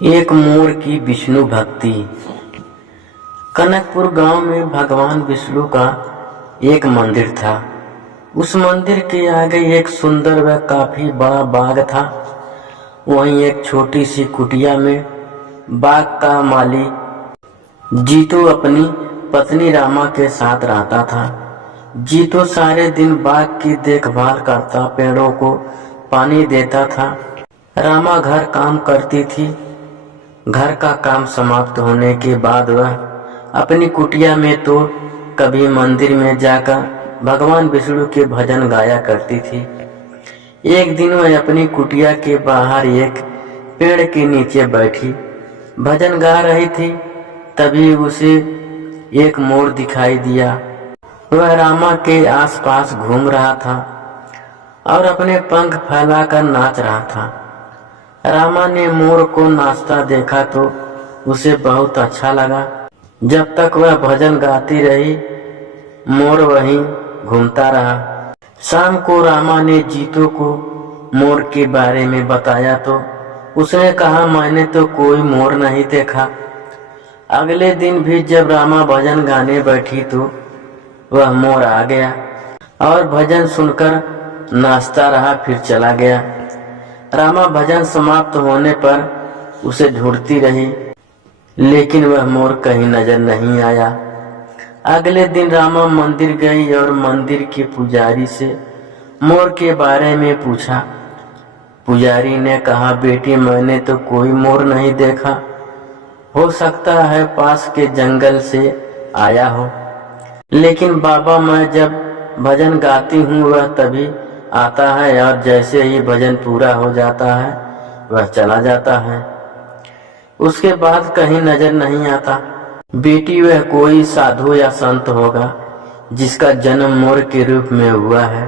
एक मोर की विष्णु भक्ति। कनकपुर गांव में भगवान विष्णु का एक मंदिर था। उस मंदिर के आगे एक सुंदर व काफी बड़ा बाग था। वहीं एक छोटी सी कुटिया में बाग का माली जीतो अपनी पत्नी रामा के साथ रहता था। जीतो सारे दिन बाग की देखभाल करता, पेड़ों को पानी देता था। रामा घर काम करती थी। घर का काम समाप्त होने के बाद वह अपनी कुटिया में तो कभी मंदिर में जाकर भगवान विष्णु के भजन गाया करती थी। एक दिन वह अपनी कुटिया के बाहर एक पेड़ के नीचे बैठी भजन गा रही थी। तभी उसे एक मोर दिखाई दिया। वह रामा के आसपास घूम रहा था और अपने पंख फैलाकर नाच रहा था। रामा ने मोर को नाचता देखा तो उसे बहुत अच्छा लगा। जब तक वह भजन गाती रही, मोर वहीं घूमता रहा। शाम को रामा ने जीतो को मोर के बारे में बताया तो उसने कहा, मैंने तो कोई मोर नहीं देखा। अगले दिन भी जब रामा भजन गाने बैठी तो वह मोर आ गया और भजन सुनकर नाचता रहा, फिर चला गया। रामा भजन समाप्त होने पर उसे ढूंढती रही, लेकिन वह मोर कहीं नजर नहीं आया। अगले दिन रामा मंदिर गई और मंदिर के पुजारी से मोर के बारे में पूछा। पुजारी ने कहा, बेटी मैंने तो कोई मोर नहीं देखा। हो सकता है पास के जंगल से आया हो, लेकिन बाबा मैं जब भजन गाती हूँ वह तभी आता है और जैसे ही भजन पूरा हो जाता है वह चला जाता है। उसके बाद कहीं नजर नहीं आता। बेटी वह कोई साधु या संत होगा जिसका जन्म मोर के रूप में हुआ है।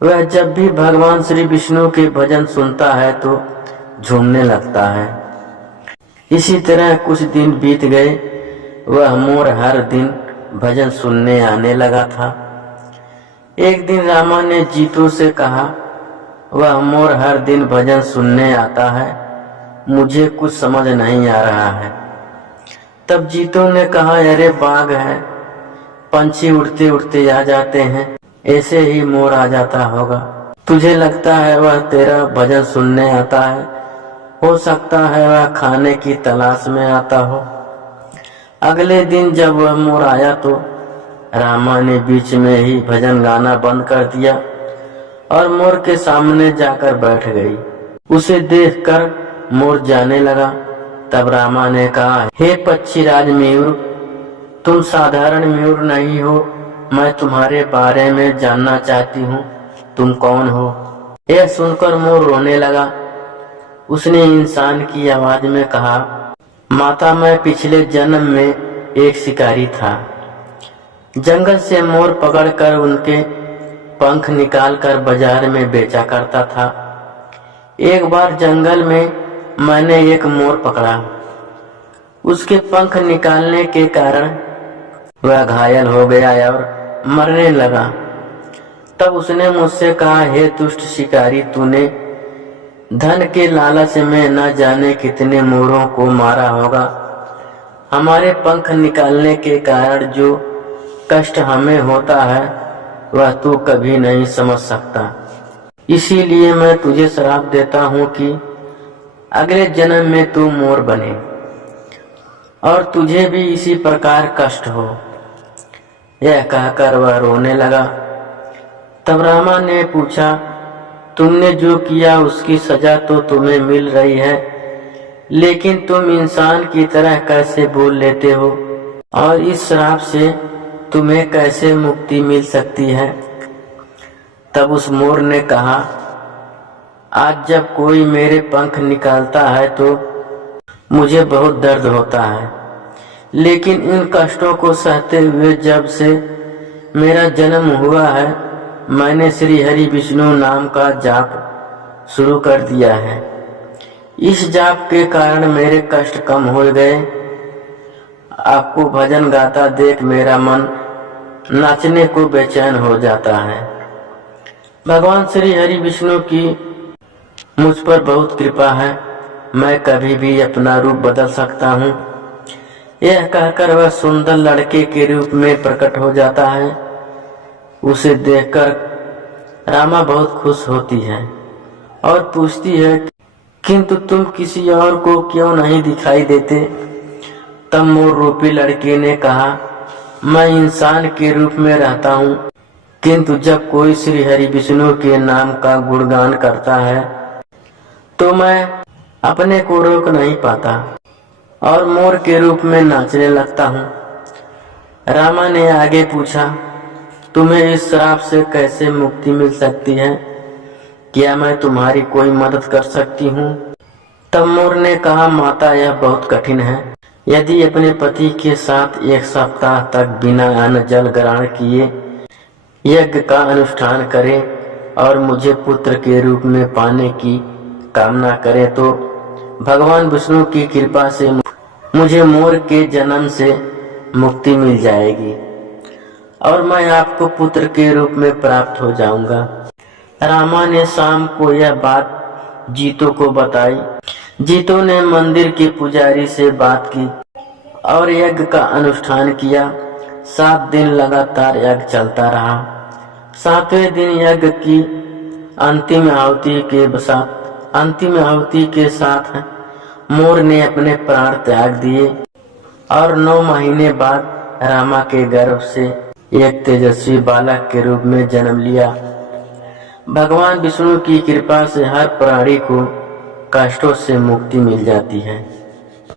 वह जब भी भगवान श्री विष्णु के भजन सुनता है तो झूमने लगता है। इसी तरह कुछ दिन बीत गए। वह मोर हर दिन भजन सुनने आने लगा था। एक दिन रामा ने जीतो से कहा, वह मोर हर दिन भजन सुनने आता है, मुझे कुछ समझ नहीं आ रहा है। तब जीतो ने कहा, अरे बाग है, पंछी उड़ते उड़ते आ जाते हैं, ऐसे ही मोर आ जाता होगा। तुझे लगता है वह तेरा भजन सुनने आता है, हो सकता है वह खाने की तलाश में आता हो। अगले दिन जब वह मोर आया तो रामा ने बीच में ही भजन गाना बंद कर दिया और मोर के सामने जाकर बैठ गई। उसे देखकर मोर जाने लगा। तब रामा ने कहा, हे पक्षीराज मयूर, तुम साधारण मयूर नहीं हो, मैं तुम्हारे बारे में जानना चाहती हूँ, तुम कौन हो? यह सुनकर मोर रोने लगा। उसने इंसान की आवाज में कहा, माता मैं पिछले जन्म में एक शिकारी था। जंगल से मोर पकड़कर उनके पंख निकालकर बाजार में बेचा करता था। एक बार जंगल में मैंने एक मोर पकड़ा। उसके पंख निकालने के कारण वह घायल हो गया और मरने लगा। तब उसने मुझसे कहा, हे दुष्ट शिकारी, तूने धन के लालच में न जाने कितने मोरों को मारा होगा। हमारे पंख निकालने के कारण जो कष्ट हमें होता है वह तू कभी नहीं समझ सकता। इसीलिए मैं तुझे श्राप देता हूँ कि अगले जन्म में तू मोर बने और तुझे भी इसी प्रकार कष्ट हो। यह कहकर वह रोने लगा। तब रामा ने पूछा, तुमने जो किया उसकी सजा तो तुम्हें मिल रही है, लेकिन तुम इंसान की तरह कैसे बोल लेते हो और इस श्राप से तुम्हें कैसे मुक्ति मिल सकती है? तब उस मोर ने कहा, आज जब कोई मेरे पंख निकालता है तो मुझे बहुत दर्द होता है, लेकिन इन कष्टों को सहते हुए जब से मेरा जन्म हुआ है मैंने श्री हरि विष्णु नाम का जाप शुरू कर दिया है। इस जाप के कारण मेरे कष्ट कम हो गए। आपको भजन गाता देख मेरा मन नाचने को बेचैन हो जाता है। भगवान श्री हरि विष्णु की मुझ पर बहुत कृपा है। मैं कभी भी अपना रूप बदल सकता हूँ। यह कहकर वह सुंदर लड़के के रूप में प्रकट हो जाता है। उसे देखकर रामा बहुत खुश होती है और पूछती है, किंतु तुम किसी और को क्यों नहीं दिखाई देते? तब मोर रूपी लड़के ने कहा, मैं इंसान के रूप में रहता हूँ, किंतु जब कोई श्री हरि विष्णु के नाम का गुणगान करता है तो मैं अपने को रोक नहीं पाता और मोर के रूप में नाचने लगता हूँ। रामा ने आगे पूछा, तुम्हें इस श्राप से कैसे मुक्ति मिल सकती है? क्या मैं तुम्हारी कोई मदद कर सकती हूँ? तब मोर ने कहा, माता यह बहुत कठिन है। यदि अपने पति के साथ 1 सप्ताह तक बिना अन्न जल ग्रहण किए यज्ञ का अनुष्ठान करे और मुझे पुत्र के रूप में पाने की कामना करे तो भगवान विष्णु की कृपा से मुझे मोर के जन्म से मुक्ति मिल जाएगी और मैं आपको पुत्र के रूप में प्राप्त हो जाऊंगा। रामा ने शाम को यह बात जीतो को बताई। जीतो ने मंदिर के पुजारी से बात की और यज्ञ का अनुष्ठान किया। 7 दिन लगातार यज्ञ चलता रहा। 7वें दिन यज्ञ की अंतिम आहुति के साथ मोर ने अपने प्राण त्याग दिए और 9 महीने बाद रामा के गर्भ से एक तेजस्वी बालक के रूप में जन्म लिया। भगवान विष्णु की कृपा से हर प्राणी को कष्टों से मुक्ति मिल जाती है।